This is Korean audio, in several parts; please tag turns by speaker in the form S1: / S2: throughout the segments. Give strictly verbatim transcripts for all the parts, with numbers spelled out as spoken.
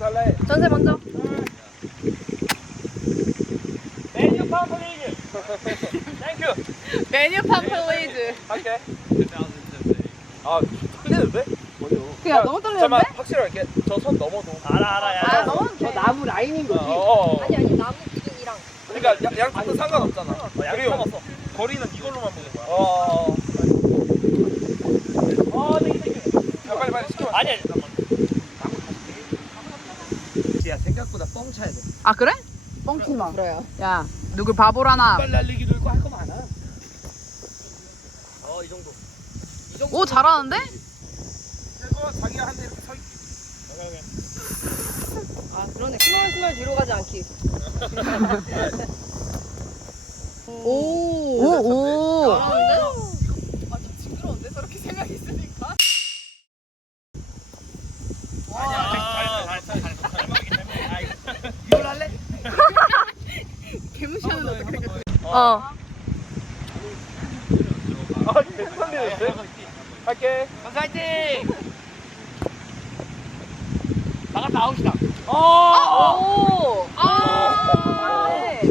S1: 달래.
S2: 전세 먼저.
S1: 메뉴판 플리즈. 땡큐.
S2: 메뉴판 플리즈.
S1: 할게. 아, 떨리는데?
S2: 그냥 너무 떨리는데?
S1: 잠깐만, 확실하게. 저 선 넘어도. 알아, 알아, 야.
S2: 아, 너무
S3: 저 나무 라인인 거지.
S1: 어, 어, 어.
S2: 아니 아니 나무 기둥이랑.
S1: 그러니까 양, 양쪽도 상관없잖아. 어, 그리고 거리는 이걸로만 보는 거야. 어. 어, 땡큐, 땡큐. 야, 빨리 빨리 시켜. 아니, 아니, 잠깐만.
S3: 야, 생각보다 뻥 차야 돼.
S2: 아 그래? 뻥치지 마.
S3: 그래요.
S2: 야 누굴 바보라나.
S3: 빨 날리기도 있고 할 거 많아. 어, 이 정도. 이 정도.
S2: 오 잘하는데?
S1: 그거 자기가 한 대 이렇게 서 있기.
S2: 아 그러네. 스멀스멀 뒤로 가지 않기. 오. 오 오. 잘하는데? 완전 징그러운데 저렇게 세 명 있으니까.
S3: 이걸 할래?
S2: 개무시하는 어떻게 그렇게. 어.
S1: 아, 개떨리는데? 할게.
S3: 선수 화이팅! 나갔다 아웃이다.
S1: 어!
S2: 오. 아. 네.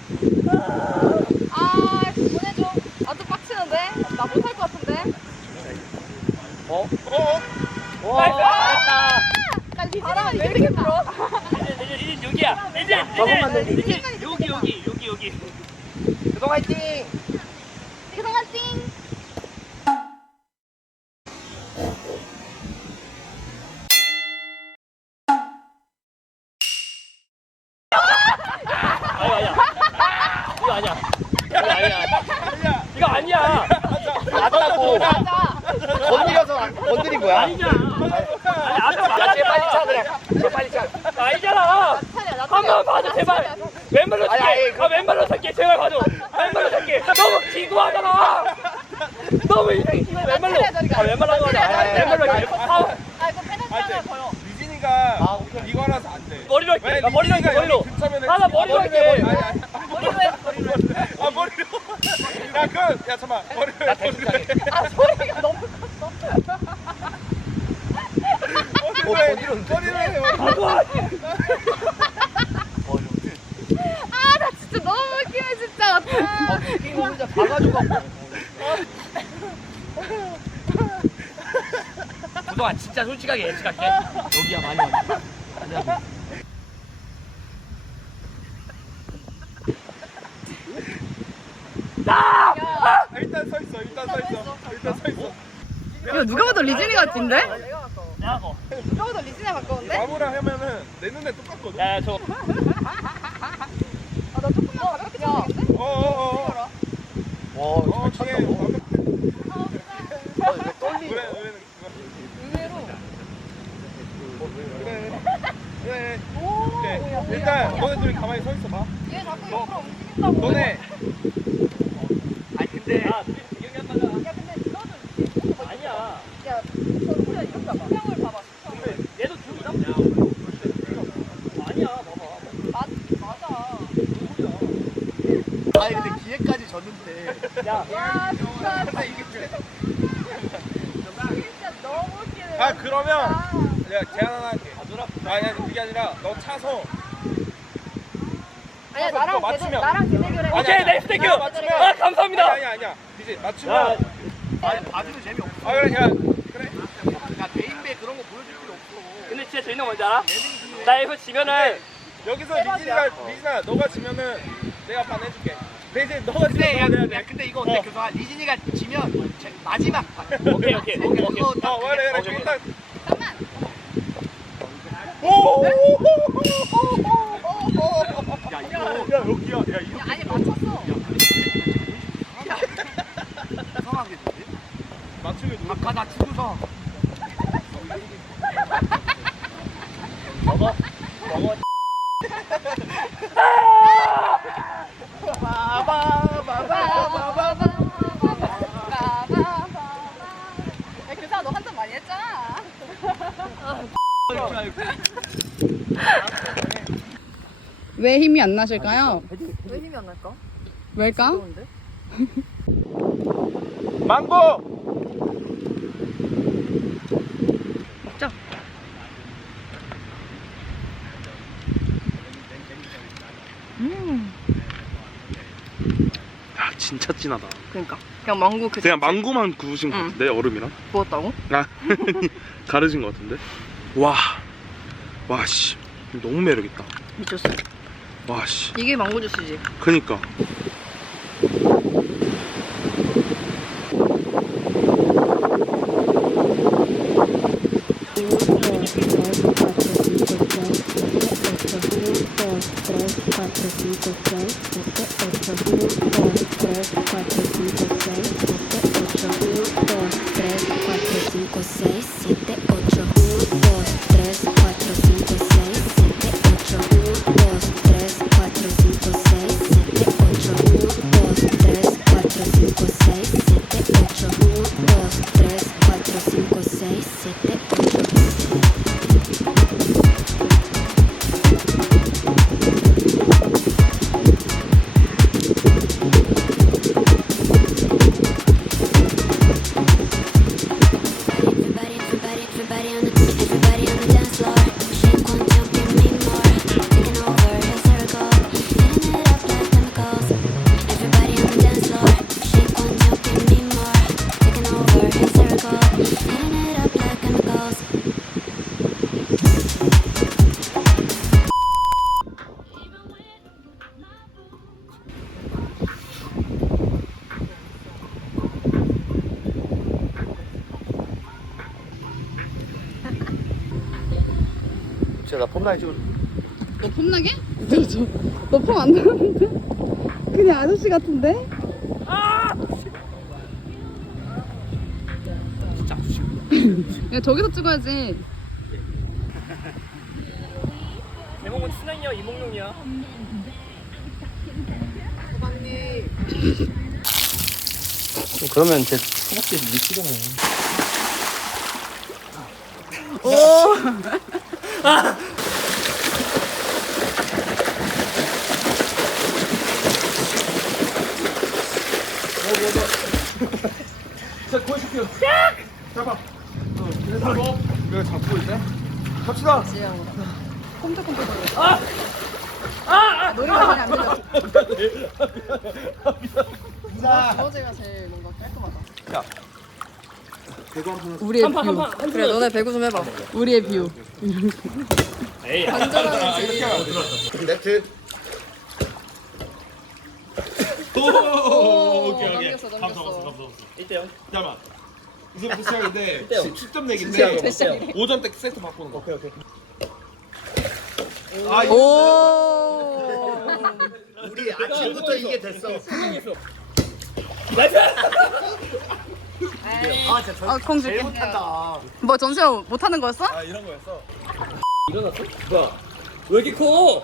S2: 아 보내줘. 나도 빡치는데? 나 못할 것 같은데?
S1: 어? 어?
S3: 와, 잘했다.
S2: 바람 왜 이렇게 불어?
S3: 리진 여기야. 리진,
S1: 저것만 내,
S3: 리진. 여기, 여기, 여기, 여기.
S1: 교동 화이팅!
S2: 이거 화이팅!
S3: 아니야, 아니야. 이거 아니야. 이거 아니야. 이거 아니야. 맞다고.
S2: 맞아.
S1: 건드려서 건드린 거야?
S3: 아니잖아. 아니, 앞에
S1: 야, 쟤 빨리 차, 그냥. 쟤 빨리 차.
S3: 아니잖아. 한 번 봐줘, 제발. 왼발로
S1: 아니, 아니,
S3: 탈게. 아, 왼발로 탈게. 제발 봐줘. 왼발로 탈게. 너무 기구하잖아. 너무 이상해. 왼발로. 아, 왼발로 하는 거야.
S1: 아니, 아니,
S3: 왼발로
S1: 아니,
S3: 할게. 아,
S2: 아 이거 페널티 하나 더요.
S1: 유진이가 이거라서 안 돼.
S3: 머리로 할게.
S1: 왜
S3: 나 머리로 할게.
S1: 리진이가
S3: 머리로.
S1: 여기 근처면은
S3: 아, 나 머리로
S1: 머리로
S3: 할게.
S1: 해, 머리로. 아니, 아니.
S2: 머리로 해. 머리로 해.
S1: 아, 머리로. 야, 그건, 야, 잠깐만. 머리로 해, 머리로 해.
S2: 아 소리가 너무 컸어.
S1: 머리로 해, 머리로 해, 머리로 해.
S2: 아 나 진짜 너무 웃기네 진짜.
S3: 이거 혼자 봐가지고. 그동안 진짜 솔직하게 예측할게. 여기야 많이 왔다. 아니야. 나!
S1: 아, 일단 서 있어, 일단 서 있어. 일단 서 있어.
S2: 이거 누가 봐도 리진이 같은데?
S3: 내가 거.
S2: 누가 봐도 리진이 가까운데?
S1: 나무랑 하면은 내 눈에 똑같거든.
S3: 야, 저.
S2: 아나 조금만 가볍게 쳐야겠는데?
S1: 어어어.
S3: 와,
S1: 어, 잘 쳤다.
S3: 이거 떨리.
S1: 그래, 그래.
S2: 의외로.
S1: 그래. 그래.
S2: 오.
S1: 오케이.
S2: 야,
S1: 일단
S2: 뭐야.
S1: 너네 둘이 가만히 서 있어 봐.
S2: 얘 자꾸 옆으로 움직인다고.
S1: 너네
S3: 아니 근데. 야, 배경이 안 맞아.
S2: 야 근데 너도
S3: 아니야.
S2: 야 저기야 이렇게 봐봐. 수평을 봐봐.
S3: 근데 얘도 좀 이상. 아니야, 봐봐.
S2: 맞 맞아.
S3: 아니 근데 기회까지 줬는데. 야.
S2: 야 진짜
S1: 근데 이게
S2: 진짜 너무 웃기네.
S1: 아 그러면
S2: 진짜.
S1: 내가 제안 하나 할게. 아니 아니 그게 아니라 너 차서
S2: 아니야
S1: 이거
S2: 나랑
S1: 맞추면-
S2: 대대 나랑 대대결해.
S1: 아니,
S3: 오케이,
S1: 아니,
S3: 넥스트 땡큐.
S1: 나랑 맞추면-
S3: 아, 감사합니다.
S1: 아니 아니 아니야. 이제
S3: 야.
S1: 맞추면
S3: 아니 봐주면 재미없어.
S1: 아 그래 그냥 그래.
S3: 야 대인배 그런 거 보여줄 필요 없어. 근데 진짜 재밌는 거 뭔지 알아? 나 이거 지면은
S1: 여기서 리진이가 리진아 너가 지면은 내가 반 해줄게. 대신 너가 지면
S3: 근데 야,
S1: 너가 내야
S3: 야
S1: 돼.
S3: 근데 이거 어때?
S1: 어.
S3: 교수아 리진이가 지면 제 마지막 판. 오케이 오케이 오케이 오케이.
S1: 어 그래 그래 일단
S2: 잠깐만.
S1: 오.
S3: 야 이거
S1: 야 여기야 야 이거
S2: 야, 아니 맞췄어.
S3: 이상하게 되지?
S1: 맞추면 누구?
S3: 아까 나 주고서
S1: 먹어 먹어.
S2: 야 교사 너 한잔 많이 했잖아. 왜 힘이 안 나실까요? 왜 힘이 안 날까? 왜일까?
S1: 망고.
S2: 먹자.
S3: 진짜 진하다.
S2: 그러니까 그냥 망고 그
S3: 그냥 망고만 구우신 것
S2: 응.
S3: 같은데 얼음이랑?
S2: 부었다고?
S3: 아 가르신 것 같은데? 와, 와 씨, 너무 매력있다.
S2: 미쳤어.
S3: 와 씨,
S2: 이게 망고 주스지.
S3: 그니까.
S1: 진짜 나 폼나게 찍어줘.
S2: 너 폼나게? 너 폼 안 나는데? 그냥 아저씨 같은데? 야 저기서 찍어야지.
S3: 제목은 춘향이야 이몽룡이야?
S1: 그러면 제 허벅지 미치잖아요. 자, 구해줄게요. 잡아. 어, 그래, 잡아. 내가 잡고 있네. 갑시다.
S2: 꼼짝꼼짝 거려. 아! 아! 아! 노래가 잘 안 들려. 저어제가 제일 뭔가 깔끔하다.
S1: 자, 배구 한 번.
S2: 우리의
S3: 한판
S2: 뷰.
S3: 한판 한
S2: 그래 너네 배구 좀 해봐. 우리의 뷰.
S3: 에이
S2: 반전하는 제일.
S1: 네트. 오,
S2: 오,
S1: 오케이, 오케이.
S2: 넘겼어 넘겼어.
S3: 일 대 영.
S1: 잠깐만. 이제부터 시작인데
S3: 어때요?
S1: 칠 점 내기인데
S2: 이제부터 시작이래.
S1: 오 점 때 세트 바꾸는 거. 오케이, 오케이.
S2: 오.
S1: 우리 아침부터 이게 됐어.
S3: 나이스!
S2: 아, 공 줄게. 뭐 전시회 못 하는 거였어?
S1: 아, 이런 거였어.
S3: 일어났어? 뭐야? 왜 이렇게 커?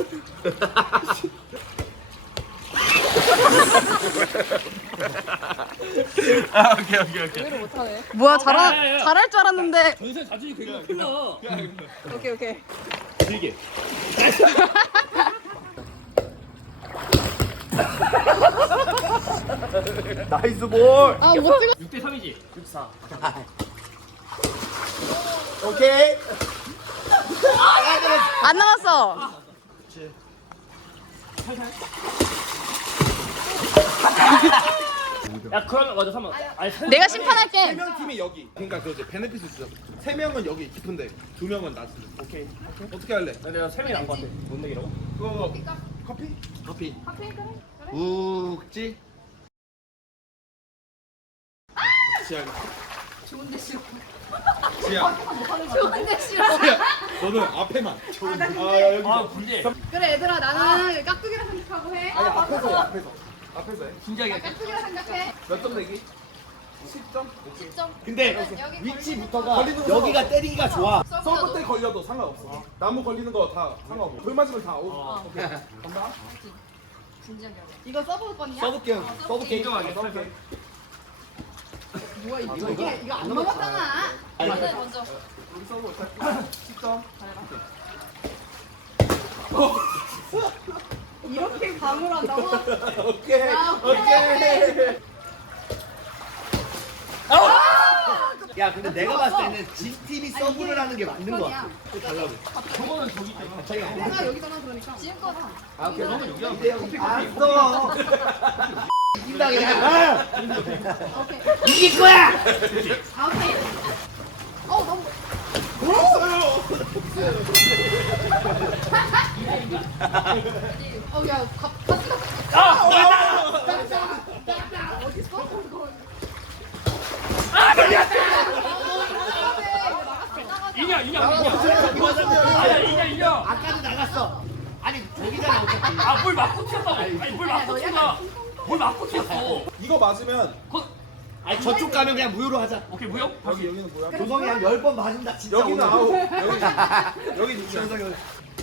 S1: 아, 오케이, 오케이, 오케이.
S2: 의외로 못 하네. 뭐야 잘하
S3: 야, 야, 야.
S2: 잘할 줄 알았는데.
S3: 전세 자존심 되게 높구나.
S2: 오케이 오케이.
S3: 길게.
S1: 나이스 볼.
S2: 아 못 찍어.
S3: 육 대 삼이지? 육 사.
S1: 오케이.
S2: 안 남았어.
S3: 야 그러면 맞아 삼 번. 아니 세
S2: 내가 심판할게.
S1: 세명 팀이 여기. 그러니까 그 이제 베네핏을 주자. 세 명은 여기 깊은데 두 명은 낮은데. 오케이. 어떻게 할래?
S3: 내가 세 명이 나은 것 같아. 못 내기라고?
S1: 그거 커피? 커피.
S2: 커피 그래.
S1: 우지. 지아.
S2: 좋은데 싫어.
S1: 지아.
S2: 좋은데 싫어.
S1: 너는 앞에만. 아, 여기.
S3: 아 문제.
S2: 그래 얘들아 나는 깍두기라 생각하고 해.
S1: 아니 앞에서 해, 앞에서. 앞에서 해.
S3: 진지하게.
S2: 깍두기라 생각해.
S1: 몇 점 내기? 십 점? 오케이.
S2: 십 점.
S1: 근데
S2: 여기
S1: 위치부터가 여기가 때리기가 좋아. 서브 때 걸려도 상관없어. 나무 걸리는 거 다 상관없어. 불 맞으면 다 오. 오케이. 간다.
S2: 진지하게 하자. 이거 서브 건이야?
S1: 서브 게임. 서브 게임.
S3: 인정하게.
S1: 서브 게임.
S2: 뭐야 이거 이게 이거 안 먹었잖아. 나는 먼저.
S1: 우리 서브 십 점.
S2: 이렇게 방을 한다고?
S1: 오케이.
S2: 아,
S1: 오케이.
S4: 야 근데 내가 봤을 때는 G팀이 서브를 하는 게 맞는 거 같아.
S3: 저거는 저기 있잖아.
S2: 내가 여기잖아 그러니까. 지금 거다.
S1: 아, 오케이. 너는 여기
S4: 알았어. 이긴다 그냥. 이길 거야.
S2: 아, 오케이. 어, 너무. 어, 야, 가, 같이 가.
S3: 아!
S2: 어딨어?
S3: 이냐 이냐 아니야 이냐 이냐
S4: 아까도 나갔어. 아니 저기잖아 어차피.
S3: 아뭘 맞고 튀었다고 아니 뭘 맞고 튀었다 뭘 맞고 튀었어
S1: 이거 맞으면
S3: 거-
S4: 아니 저쪽 가면 그냥 무효로 하자.
S3: 오케이 무용
S1: 여기 여기는 뭐야?
S4: 조성이 한 열 번 맞은다 진짜.
S1: 여기는
S4: 오늘.
S1: 아홉. 여기 여기 육천.
S4: 조성이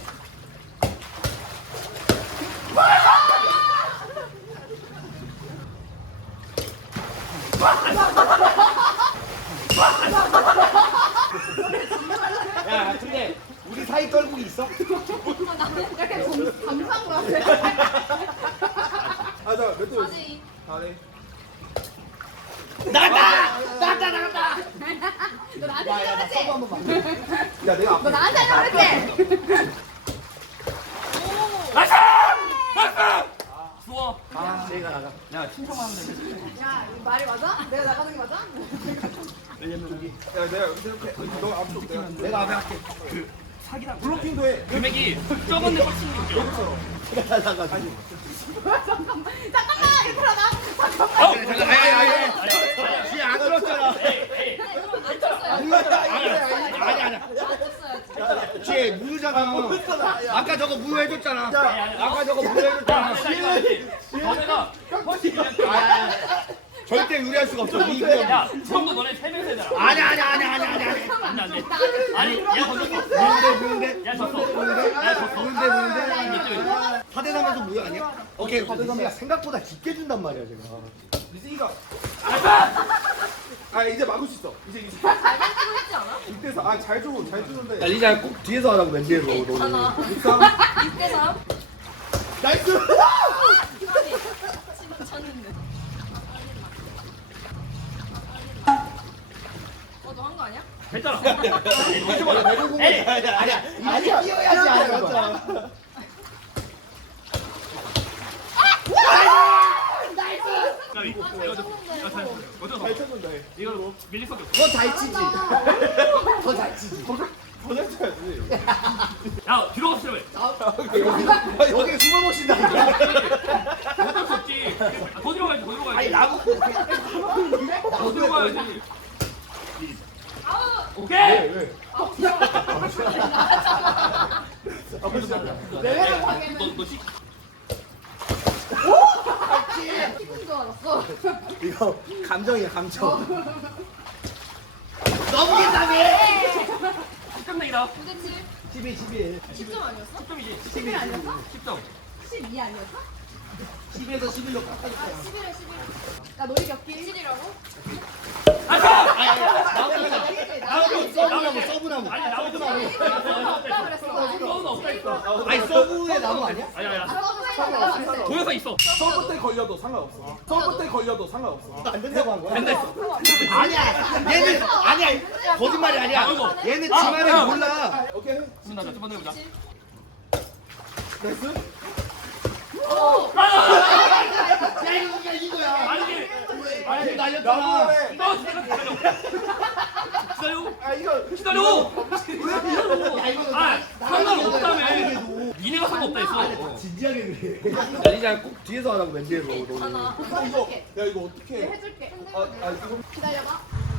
S4: 야 근데 우리 사이 떨국이 있어?
S2: 약간 감- 감사한 거 같아.
S1: 아, 자, 몇 대?
S2: 아니,
S1: 다네.
S4: 나갔다! 나갔다 나갔다!
S2: 너 나한테 하려고 그랬지?
S4: 서브 한번 봐.
S1: 야, 내가
S2: 너
S1: 앞에.
S2: 나한테 하려고 그랬지?
S3: 나이스 나이스 좋아
S4: 아 제가 나가.
S3: 야 신청하면 돼
S2: 야, 이 말이 맞아? 내가 나가는 게 맞아?
S1: 야, 내가 여기서 이렇게. 너 앞쪽 내가.
S4: 내가 앞에 할게.
S3: 사기다
S1: 블로킹도 해.
S3: 금액이 적은 데 빡치는 게
S1: 여기서.
S4: 내가 나가가지고.
S2: 잠깐만, 잠깐만, 얘들아, 나. 잠깐만.
S3: 어?
S4: 잠깐 아니 아니 아니. 뒤에 안 들었잖아.
S2: 안 쳤어요.
S4: 아니 아니.
S2: 안 쳤어요.
S4: 뒤에 무효잖아. 아까 저거 무효해줬잖아. 아까 저거 무효해줬잖아.
S3: 너네가 훨씬
S4: 절대 유리할 수가 없어. 이기면.
S3: 야 처음부터 너네 세 명이서 해잖아
S4: 아니 아니 아니 아니 아니 아니.
S3: 안돼 안돼 아니 얘 던졌어
S4: 무효인데 무효인데.
S3: 야 졌어
S4: 무효인데.
S3: 야 졌어
S4: 무효인데 무효인데. 사 대 삼에서 무효 아니야? 오케이. 사 대 삼이가 생각보다 깊게 준단 말이야 제가.
S1: 미승이가. 아, 이제 막을 수 있어. 이제 이제. 이때서 아, 잘 줘. 잘 주는데.
S4: 리자 꼭 뒤에서 하라고 맨 뒤에서. 너는.
S1: 육삼.
S2: 육 대 삼.
S1: 나이스.
S2: 지금 쳤는데. 어, 너 한 거 아니야?
S3: 됐잖아
S4: 에이 아니야 아니야. 아니야 뛰어야지 아니야 맞잖아.
S3: 야 이거 이거 좀 어쩌
S1: 잘 쳤는데.
S3: 이거 밀릴 수밖에 없어
S4: 더 잘 치지. 더 잘 치지.
S1: 더잘 쳐야지.
S3: 야 뒤로 가서 시작해
S1: 아,
S4: 여기 숨어 보신다.
S3: 어쩔 수 없지 아, 더 뒤로 가야지 더 뒤로
S4: 아니
S3: 가야지
S4: 나보고
S3: 더 뒤로 가야지
S1: 왜,
S3: 오케이
S1: 왜?
S2: 레벨을 방해는.
S3: 너너 씨
S2: 기분 줄 알았어.
S4: 이거 감정이야 감정. 넘긴다며.
S3: 끝내기다
S2: 구 대 칠.
S4: 십이 십이.
S2: 십 점 아니었어?
S3: 십 점이지
S2: 십일 아니었어?
S3: 십 점
S2: 십이 아니었어?
S4: 십에서 십일로 깎아줬잖아.
S2: 아, 십일에 십일. 야, 너희 격기 십일이라고?
S4: 나도 서브나무 서브나무.
S3: 아니 나머지
S2: 없다 그랬어.
S3: 서브는 없다 있어
S4: 아니 서브의 나무 아니야?
S3: 아니 아니
S2: 아, 서브에서 그랬어.
S3: 도여서 있어
S1: 서브 때 걸려도 상관없어. 서브 때 걸려도 상관없어.
S4: 안 된다고 한 거야?
S3: 된다 했어
S4: 아니야. 얘는 아니야. 거짓말이 아니야. 얘는 지만을 몰라.
S1: 오케이.
S3: 나 몇 번 해보자
S1: 나이스.
S4: 야 이거 그냥 이거야.
S3: 아니
S4: 아니 날렸잖아.
S1: 나무에.
S3: 너 기다려 기다려
S1: 아, 이거.
S3: 기다려
S4: 야 이거
S3: 아 상관없다며
S4: 아니래도.
S3: 니네가 상관없다 했어
S4: 진지하게 그래. 야 리자 꼭 뒤에서 하라고 맨 뒤에서. 너는.
S2: 하나.
S1: 이거, 이거. 야, 이거 어떻게 해?
S2: 해줄게.
S1: 아, 아, 이거.
S2: 기다려봐.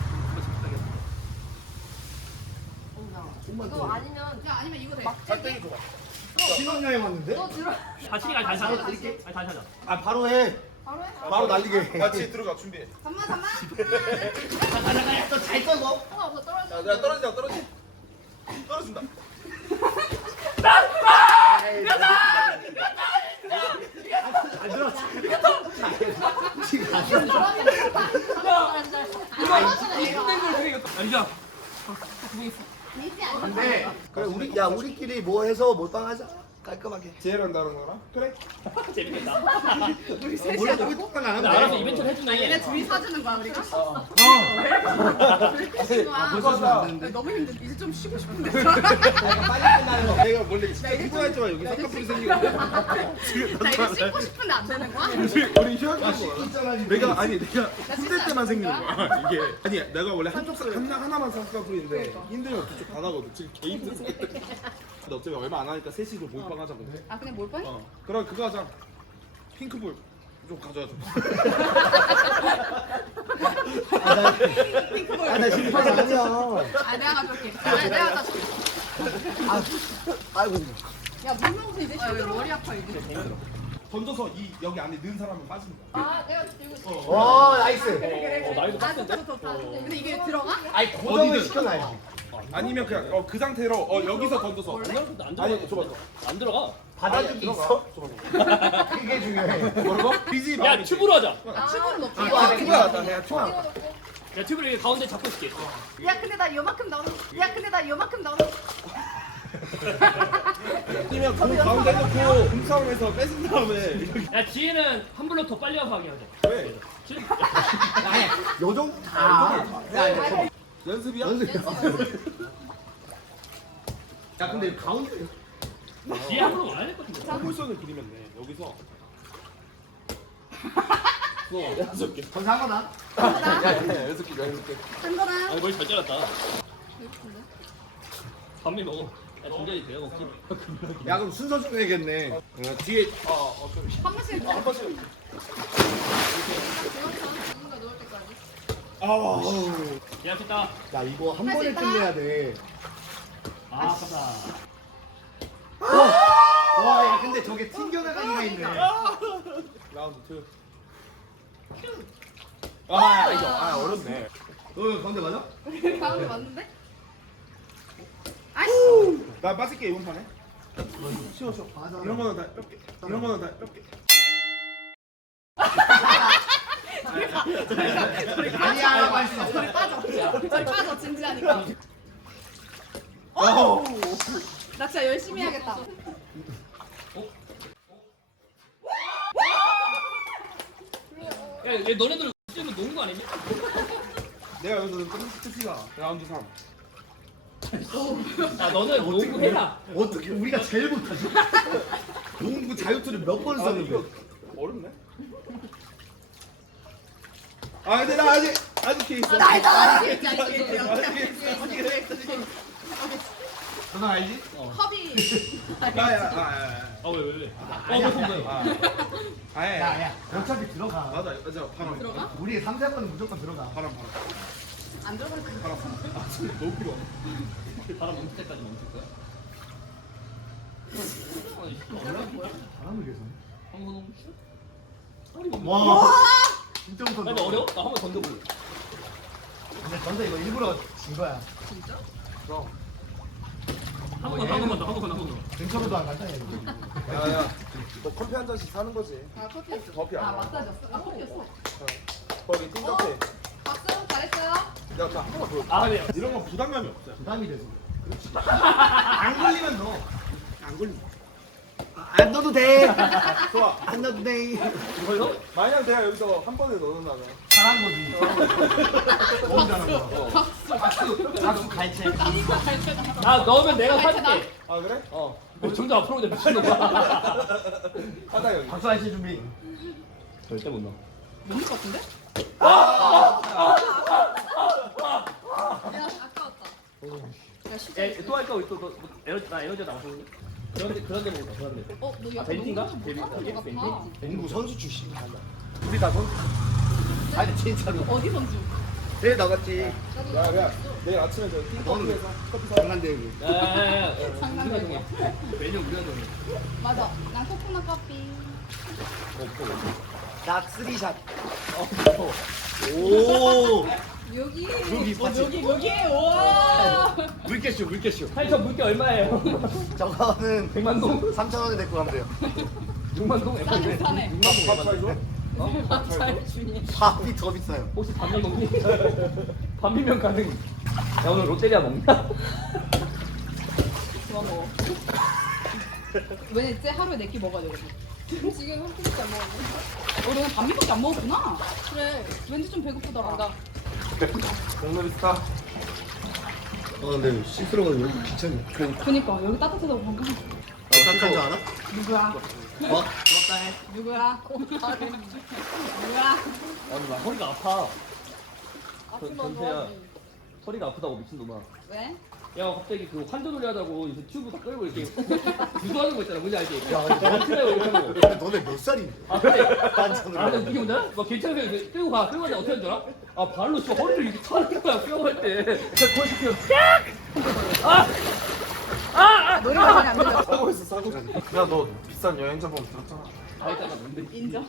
S4: 좀만
S2: 이거
S4: 더.
S2: 아니면 야 아니면 이거 돼.
S1: 살땡이 좋아.
S4: 신혼여행 왔는데?
S2: 너 들어.
S3: 다시 가 다시 하자 아니 다시 하자
S4: 아 바로 해.
S2: 바로 해.
S4: 바로 날리게.
S1: 같이 들어가, 준비해.
S2: 잠만 잠만.
S4: 가자 가자. 너잘 써서.
S2: 상관없어 떨어져.
S1: 자, 자, 떨어진다, 떨어지. 떨어진다.
S4: 안 들었어. 지금 안 들었어.
S3: 아니야
S2: 이지 않아.
S4: 근데 그래 우리 야 우리끼리 뭐 해서 몰빵하자. 깔끔하게.
S1: 제일 한다는 거랑? 그래.
S3: 재밌겠다.
S2: 우리 셋이
S4: 원래
S2: 하자고?
S4: 꼴등만 안
S3: 근데
S4: 하면
S3: 알아서
S4: 돼.
S3: 이벤트를 해주네.
S2: 얘네 둘이 사주는 거야 우리가?
S4: 어.
S2: 왜 이렇게 쉬는 거야?
S4: 벌써 주면 안 되는데.
S2: 너무 힘든데 이제 좀 쉬고 싶은데.
S4: 약간 빨리 끝나는 거.
S1: 내가 원래 진짜 피곤할 때만 여기 쌍꺼풀이 생기거든.
S2: 나 이제 씻고 싶은데 안 되는 거야?
S1: 우리 휴학한 거야.
S4: 있잖아, 지금.
S1: 내가 아니 내가 힘들
S2: 진짜
S1: 때만
S2: 안
S1: 생기는
S2: 되는
S1: 거야. 이게 아니 내가 원래 한쪽 쌍 하나 하나만 쌍꺼풀인데 힘들면 그쪽 다 나거든. 지금 개 힘들어. 근데 어차피 얼마 안 하니까 셋이서 몰빵 하자고.
S2: 아 그냥 몰빵?
S1: 어. 그럼 그거 하자. 핑크볼 좀 가져와줘.
S4: 아, 나, 아, 나 지금 빨리 아니야.
S2: 아 내가 가져올게. 아, 내가 가져올게.
S4: 아, 아이고.
S2: 야 물명수 이제 왜 머리 아파 이제?
S1: 던져서 이 여기 안에 넣은 사람은 빠집니다.
S2: 아 내가 들고 있어.
S4: 와, 나이스.
S3: 어, 나이도
S2: 아
S3: 빡센데?
S2: 좋다 좋다. 근데 이게 들어가?
S4: 아니, 고정을
S1: 어디든.
S4: 시켜놔야지.
S1: 아니면 그냥 어, 그 상태로 어, 여기서 던져서.
S3: 안 들어가.
S1: 아니 줘봐.
S3: 안 들어가.
S4: 받아줄 게 있어? 그게 중요해.
S1: 뭐라고? 비지
S3: 야 튜브로 하자.
S2: 아 튜브는 높이.
S1: 아, 튜브야. 나 그냥 튜브.
S3: 야 튜브를 이렇게 가운데 잡고 있을게.
S2: 야 근데 나 요만큼 나오는. 야 근데 나 요만큼 나오는.
S1: 아니면 그 가운데 놓고 공싸움에서 뺏은 다음에
S3: 야 지혜는 한 블록 더 빨리 와서 하게 하자.
S1: 왜?
S3: 지혜
S4: 요 정도 다. 야, 야,
S1: 연습이야?
S4: 연습이야. 야, 근데 가운데.
S3: 지혜 한 블록 안 할 것 같은데.
S1: 쌍물선을 그리면 돼. 여기서 어, 여섯 개.
S4: 전사 한 거다.
S1: 야, 여섯 개, 여섯 개.
S2: 한 거랑.
S3: 아니 머리 잘 잘랐다. 밤미 먹어. 야 정전이 돼요 먹지.
S4: 야, 그럼 순서 정해야겠네. 어, 뒤에.
S1: 어, 어, 좀.
S2: 한 번씩.
S1: 한 번씩.
S2: 누군가 넣을 때까지.
S1: 아우.
S3: 예약했다.
S4: 야, 이거 한
S2: 할수
S4: 번에
S2: 있다.
S4: 끝내야 돼.
S3: 아 아깝다.
S4: 와, 야, 근데 저게 튕겨나가기가 있네.
S1: 라운드 투. 아, 이거 아 어렵네.
S4: 너 가운데 맞아?
S2: 가운데 맞는데? 아이씨.
S1: 나 빠질게 이번 판에. 쉬워 쉬워.
S4: 맞아.
S1: 이런 거는 다 뺄게. 이런 거는 다 뺄게.
S4: 아니야, 맛있어.
S2: 저리 빠져. 저리 빠져 진지하니까.
S1: 어.
S2: 나 진짜 열심히 해야겠다.
S3: 야, 얘 너네들 지금 노는 거 아니냐?
S1: 내가 여기서 좀 끝이다. 라운드 삼.
S3: 아 너네 농구 해라.
S4: 어떻게 우리가 제일 못하지? 농구 자유투를 몇 번
S1: 아,
S4: 썼는데.
S1: 이거 어렵네. 아, 근데 나 아직 아직 개 있어.
S4: 너는 알지?
S2: 허비.
S1: 야야, 아, 아,
S3: 아 왜 왜 왜?
S4: 아니야,
S3: 어,
S4: 아니야.
S1: 아, 아, 아,
S4: 야, 야, 어차피 들어가.
S1: 맞아, 맞아, 바람,
S2: 들어가?
S4: 우리 삼, 사 번은 무조건 들어가.
S1: 바람, 바람,
S2: 안 들어갈 거야.
S1: 바람. 아, 진짜 너무 필요.
S3: 바람 멈출 때까지 멈출 거야?
S4: 바람을 위해서.
S3: 황선홍 슛?
S4: 와, 진짜 무섭다.
S3: 아니 어려워? 나 한번 던져볼래.
S4: 근데 전자 이거 일부러 진 거야.
S2: 진짜?
S1: 그럼.
S3: 한 번만 더, 한 번만 더, 한 번만 더, 한 번만 더.
S4: 근처로도 안 간다 얘.
S1: 야, 야, 너 커피 한 잔씩 사는 거지.
S2: 아 커피였어.
S1: 커피 안
S2: 아
S1: 나와.
S2: 마사지였어. 아 커피였어.
S1: 거기 띵커피.
S2: 박수 잘했어요.
S1: 야, 자, 한 번만 보여.
S3: 아 그래요?
S1: 이런 건 부담감이 없어요.
S4: 부담이 돼서. 안 걸리면 넣어. 안 걸린다. 안 넣어도 돼.
S1: 좋아.
S4: 안 넣어도 돼.
S3: 이걸로?
S1: 만약 내가 여기서 한 번에 넣는다면.
S4: 잘한 거지. 너무 잘한 거야. 박수, 박수 갈채.
S3: 아 넣으면 내가 사줄게.
S1: 아, 그래?
S3: 어. 너 점점 앞으로 오자 미친놈아.
S1: 하다 여기.
S4: 박수 할채 준비.
S3: 절대 못 넣어.
S2: 뭔 것 같은데? 야 아까웠다. 야 진짜.
S3: 또할 거 또 너 에너 나 에너지 나와서 그런데 그런데 먹었다 그런데.
S2: 어, 너
S3: 아
S2: 약간
S3: 벤티인가?
S2: 농구 좀
S3: 벤티
S2: 못하는
S3: 이게
S2: 것
S3: 벤티?
S2: 같아.
S4: 농구 선수 출신.
S1: 우리 다 선.
S4: 아니 진짜로.
S2: 어디 선수?
S4: 내 나갔지.
S1: 야, 야, 내일 아침에 저
S4: 너는
S1: 띵커피에서 커피 사.
S4: 장난대 이거.
S3: 야야야야.
S2: 장난이야.
S3: 메뉴 우리가 정해.
S2: 맞아. 난 코코넛 커피.
S4: 나 쓰리샷. 오.
S2: 여기.
S4: 여기
S2: 어,
S4: 맞지?
S2: 여기 여기. 와.
S4: 물개쇼 물개쇼.
S3: 사실 저 물게 얼마예요?
S4: 저거는
S3: 백만 동?
S4: 삼천 원에 데리고 가면 돼요.
S3: 육만 동?
S2: 싸네 싸네.
S3: 육만 동
S1: 밥
S3: 얼마?
S1: 잘 줘?
S2: 어? 잘 주니.
S4: 밥이 더 비싸요.
S3: 혹시 반면 먹니? 반미면 가능. 야 오늘 롯데리아 먹냐?
S2: 좋아 먹어. 왜냐 이제 하루에 네 끼 먹어야 되거든. 지금 한 끼밖에 안 먹었네. 어, 너는 반미밖에 안 먹었구나. 그래. 왠지 좀 배고프더라.
S1: 장난 스타.
S4: 아 근데 씻으러가지고 왜 이렇게 귀찮냐?
S2: 그니까 여기 따뜻해서 방금.
S4: 따뜻한 줄 알아?
S2: 누구야?
S4: 어?
S2: 누구야? 누구야?
S3: 아니 나 허리가 아파. 전- 전태야 허리가 아프다고 미친놈아.
S2: 왜?
S3: 야 갑자기 그 환전을 하자고 이제 튜브 다 끌고 이렇게 구조하는 거 있잖아. 뭔지 알지? 야
S4: 근데
S3: 전태야 이렇게 하고.
S4: 근데 너네 몇 살인데?
S3: 아 그래.
S4: 반찬으로.
S3: 아 근데 이게 뭔지 너 괜찮으면 이제 끌고 가. 끌고 가자 어떻게 하는 줄 알아? 아 발로 진짜 허리를 이렇게 차는 거야 수영할 때. 진짜 거의 시켜.
S2: 노래가 많이 안 들려.
S1: 사고 있어 사고. 야너 비싼 여행자 보험 들었잖아.
S3: 다 했잖아 뭔데?
S2: 인정.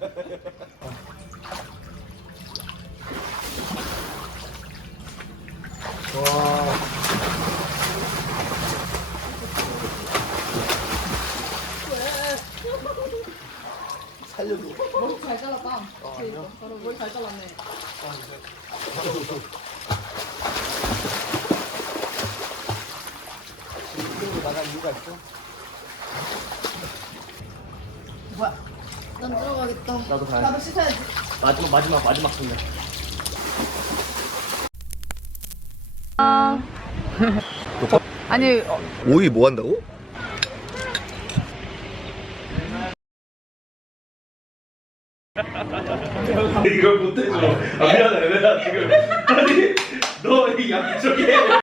S4: 살려줘.
S2: 머리 잘 잘랐다. 그러니까. 바로 머리 잘 잘랐네.
S4: 이쪽으로 나갈 이유가 있어?
S2: 뭐야? 난 들어가겠다.
S3: 나도 가야
S2: 나도 씻어야지.
S3: 마지막 마지막 마지막 순간.
S2: 아니
S4: 오이 뭐 한다고?
S1: 이걸 못해줘. 아 미안해 내가 지금 아니 너 이 양쪽에